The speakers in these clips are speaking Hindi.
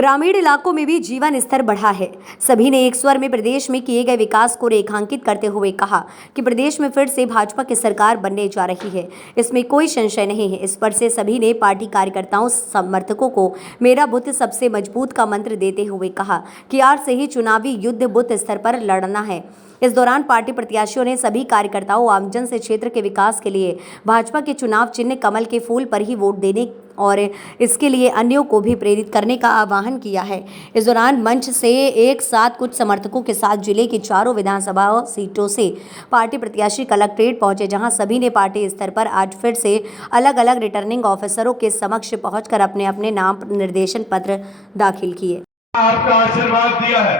ग्रामीण इलाकों में भी जीवन स्तर बढ़ा है। सभी ने एक स्वर में प्रदेश में किए गए विकास को रेखांकित करते हुए कहा कि प्रदेश में फिर से भाजपा की सरकार बनने जा रही है। इसमें कोई संशय नहीं है। इस पर से सभी ने पार्टी कार्यकर्ताओं समर्थकों को मेरा बूथ सबसे मजबूत का मंत्र देते हुए कहा कि आज से ही चुनावी युद्ध बूथ स्तर पर लड़ना है। इस दौरान पार्टी प्रत्याशियों ने सभी कार्यकर्ताओं आमजन से क्षेत्र के विकास के लिए भाजपा के चुनाव चिन्ह कमल के फूल पर ही वोट देने और इसके लिए अन्यों को भी प्रेरित करने का आह्वान किया है। इस दौरान मंच से एक साथ कुछ समर्थकों के साथ जिले की चारों विधानसभा सीटों से पार्टी प्रत्याशी कलेक्ट्रेट पहुंचे, जहां सभी ने पार्टी स्तर पर आज फिर से अलग अलग रिटर्निंग ऑफिसरों के समक्ष पहुंचकर अपने अपने नाम निर्देशन पत्र दाखिल किए। आपका आशीर्वाद दिया है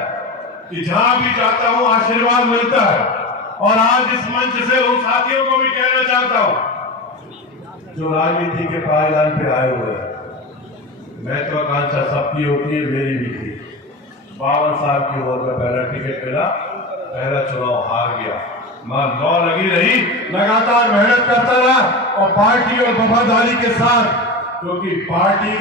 कि जहां भी जाता हूं आशीर्वाद मिलता है, और आज इस मंच से उन साथियों को भी कहना चाहता हूं जो राजनीति के पायदान पे आए हुए हैं। महत्वाकांक्षा सबकी होती है, मेरी भी थी। 52 साल की उम्र में पहला टिकट मिला, पहला चुनाव हार गया। मां लौ लगी रही, लगातार मेहनत करता रहा और पार्टी और वफादारी के साथ, क्योंकि पार्टी,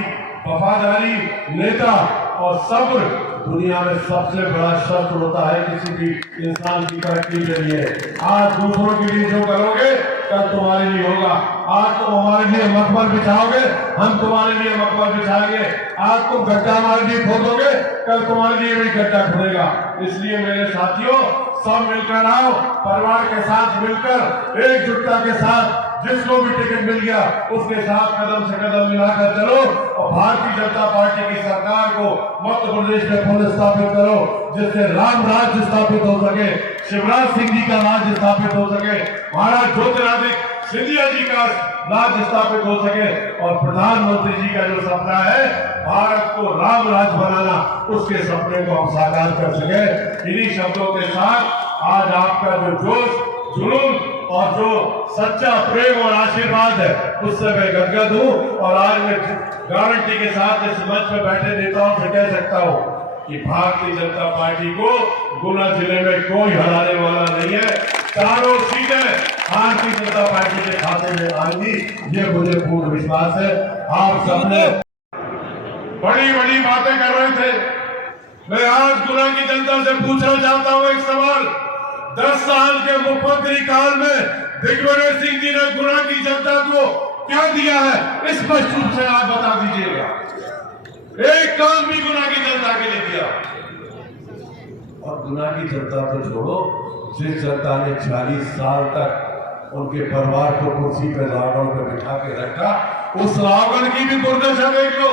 वफादारी, नेता और सब्र दुनिया में सबसे बड़ा शर्त होता है किसी भी इंसान की तरक्की के लिए। आज दूसरों के लिए जो करोगे कल तुम्हारे लिए होगा। आज तुम हमारे लिए मकबर बिछाओगे, हम तुम्हारे लिए मकबर बिछाएंगे। आज तुम गड्ढा हमारे लिए खोदोगे, कल तुम्हारे लिए भी गड्ढा खुदेगा। इसलिए मेरे साथियों, सब मिलकर आओ, परिवार के साथ मिलकर एकजुटता के साथ जिसको भी टिकट मिल गया उसके साथ कदम से कदम मिलाकर चलो और भारतीय जनता पार्टी की सरकार को मध्य प्रदेश में पुनः स्थापित करो, जिससे राम राज्य स्थापित हो सके, शिवराज सिंह जी का राज्य स्थापित हो सके, महाराज ज्योतिरादित्य सिंधिया जी का राज्य स्थापित हो सके, और प्रधानमंत्री जी का जो सपना है भारत को राम राज्य बनाना, उसके सपने को हम साकार कर सके। इन्हीं शब्दों के साथ आज आपका जो जोश, जुनून और जो सच्चा प्रेम और आशीर्वाद है उससे मैं गदगद हूं, और आज मैं गारंटी के साथ इस मंच पर बैठे नेताओं से कह सकता हूं कि भारतीय जनता पार्टी को गुना जिले में कोई हराने वाला नहीं है। चारों सीटें भारतीय जनता पार्टी के खाते में आएंगी, ये मुझे पूर्ण विश्वास है। आप सबने बड़ी बड़ी बातें कर रहे थे, मैं आज गुना की जनता से पूछना चाहता हूं एक सवाल। 10 साल के मुख्यमंत्री काल में दिग्विजय सिंह जी ने गुना की जनता को क्या दिया है, स्पष्ट रूप से आप बता दीजिएगा। एक काम भी गुना की जनता के लिए किया। और गुना की जनता तो छोड़ो, जिस जनता ने 40 साल तक उनके परिवार को कुर्सी पर रावण पर बिठा के रखा, उस रावण की भी दुर्दशा देख लो।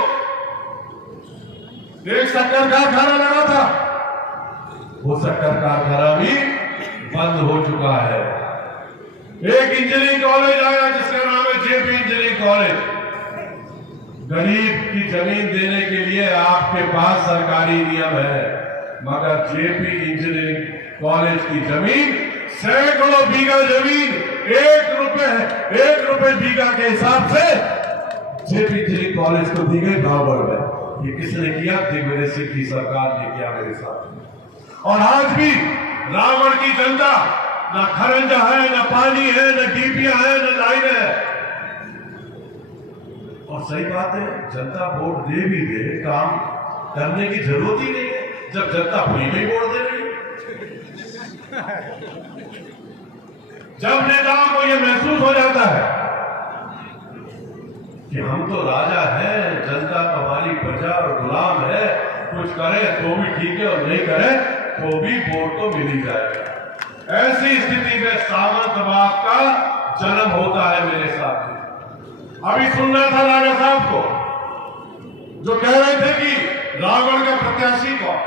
एक शक्कर कारखाना लगा था, वो शक्कर कारखाना भी बंद हो चुका है। एक इंजीनियरिंग कॉलेज आया जिसका नाम है जेपी इंजीनियरिंग कॉलेज। गरीब की जमीन देने के लिए आपके पास सरकारी नियम है, मगर जेपी इंजीनियरिंग कॉलेज की जमीन, सैकड़ों बीघा जमीन, 1 रुपए बीघा के हिसाब से जेपी इंजीनियरिंग कॉलेज को दी गई नवंबर में। ये किसने किया? दिग्विजय सिंह की सरकार ने किया मेरे साथ। और आज भी रावण की जनता, न खरंजा है, न पानी है, न डीपिया है, न लाइन है। और सही बात है, जनता वोट दे भी दे, काम करने की जरूरत ही नहीं है जब जनता फ्री में वोट दे रही है। जब नेताओं को यह महसूस हो जाता है कि हम तो राजा हैं, जनता हमारी प्रजा और गुलाम है, कुछ करे तो भी ठीक है और नहीं करे तो भी वोट तो मिल ही जाएगा। ऐसी स्थिति में सामंतवाद का जन्म होता है मेरे साथ। अभी सुनना था राजा साहब को जो कह रहे थे कि रावण का प्रत्याशी कौन?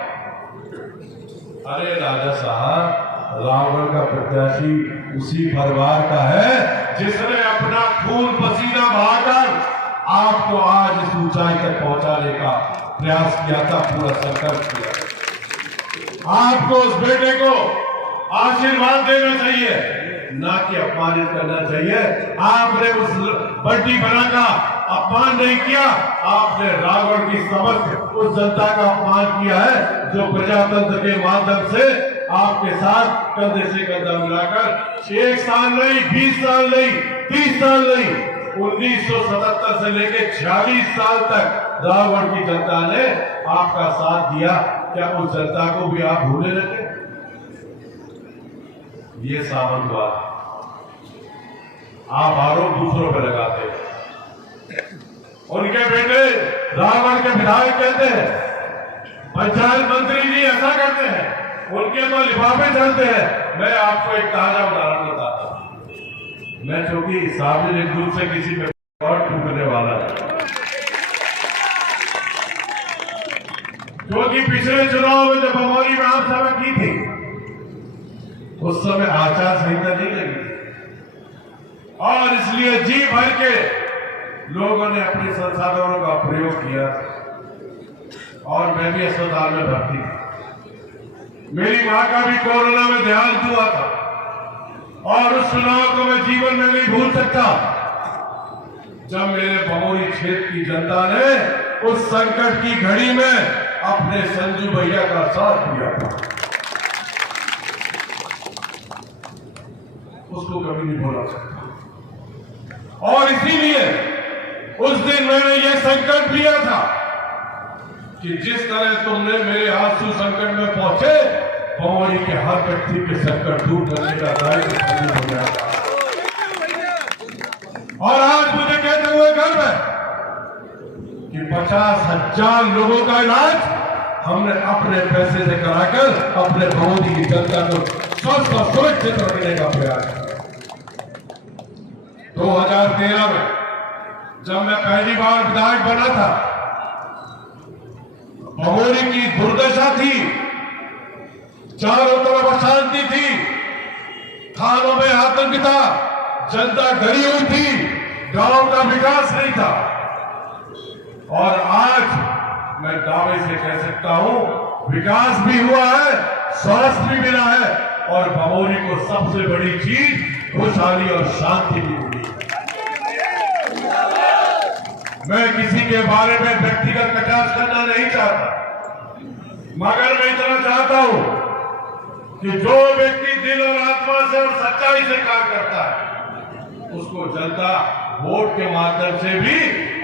अरे राजा साहब, रावण का प्रत्याशी उसी परिवार का है जिसने अपना खून पसीना बहाकर आपको आज इस ऊंचाई तक पहुंचाने का प्रयास किया था, पूरा संकल्प किया। आपको उस बेटे को आशीर्वाद देना चाहिए, ना कि अपमानित करना चाहिए। आपने उस बंटी बना का अपमान नहीं किया, आपने रावण की समस्त उस जनता का अपमान किया है जो प्रजातंत्र के माध्यम से आपके साथ कंधे से कंधा मिलाकर 1 साल नहीं, 20 साल नहीं, 30 साल नहीं, 1977 से लेकर 46 साल तक रावण की जनता ने आपका साथ दिया, क्या उस जनता को भी आप भूलने लगे? ये सामंतवाद है। आप आरोप दूसरों पर लगाते हैं। उनके बेटे रावण के विधायक कहते हैं, पंचायत मंत्री जी ऐसा करते हैं, उनके तो लिफाफे चलते हैं। मैं आपको एक ताजा उदाहरण बताता हूं। मैं चूंकि सार्वजनिक रूप से किसी पे और टूटने वाला है, क्योंकि पिछले चुनाव में जब बमौली में आम सभा की थी, उस समय आचार संहिता नहीं लगी थी, और इसलिए जी भर के लोगों ने अपने संसाधनों का प्रयोग किया और मैं भी अस्पताल में भर्ती थी। मेरी मां का भी कोरोना में देहांत हुआ था और उस चुनाव को मैं जीवन में नहीं भूल सकता, जब मेरे बमौली क्षेत्र की जनता ने उस संकट की घड़ी में अपने संजू भैया का साथ दिया था। उसको कभी नहीं भूला सकता। और इसीलिए उस दिन मैंने ये संकल्प लिया था कि जिस तरह तुमने मेरे आंसू संकट में पहुंचे, बमौली के हर व्यक्ति के संकट दूर करने का दायित्व हो गया। और आज मुझे कहते हुए गर्व है कि 50,000 लोगों का इलाज हमने अपने पैसे से कराकर अपने बमौली की जनता को स्वस्थ और सुरक्षित रखने का प्रयास किया। 2013 में जब मैं पहली बार विधायक बना था, बमौली की दुर्दशा थी, चारों तरफ अशांति थी, थानों में आतंक था, जनता डरी हुई थी, गांव का विकास नहीं था। और आज मैं दावे से कह सकता हूं, विकास भी हुआ है, स्वास्थ्य भी मिला है, और बमौली को सबसे बड़ी चीज खुशहाली और शांति भी मिली। मैं किसी के बारे में व्यक्तिगत कटाक्ष करना नहीं चाहता, मगर मैं इतना चाहता हूं कि जो व्यक्ति दिल और आत्मा से और सच्चाई से काम करता है, उसको जनता वोट के माध्यम से भी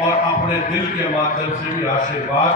और अपने दिल के माध्यम से भी आशीर्वाद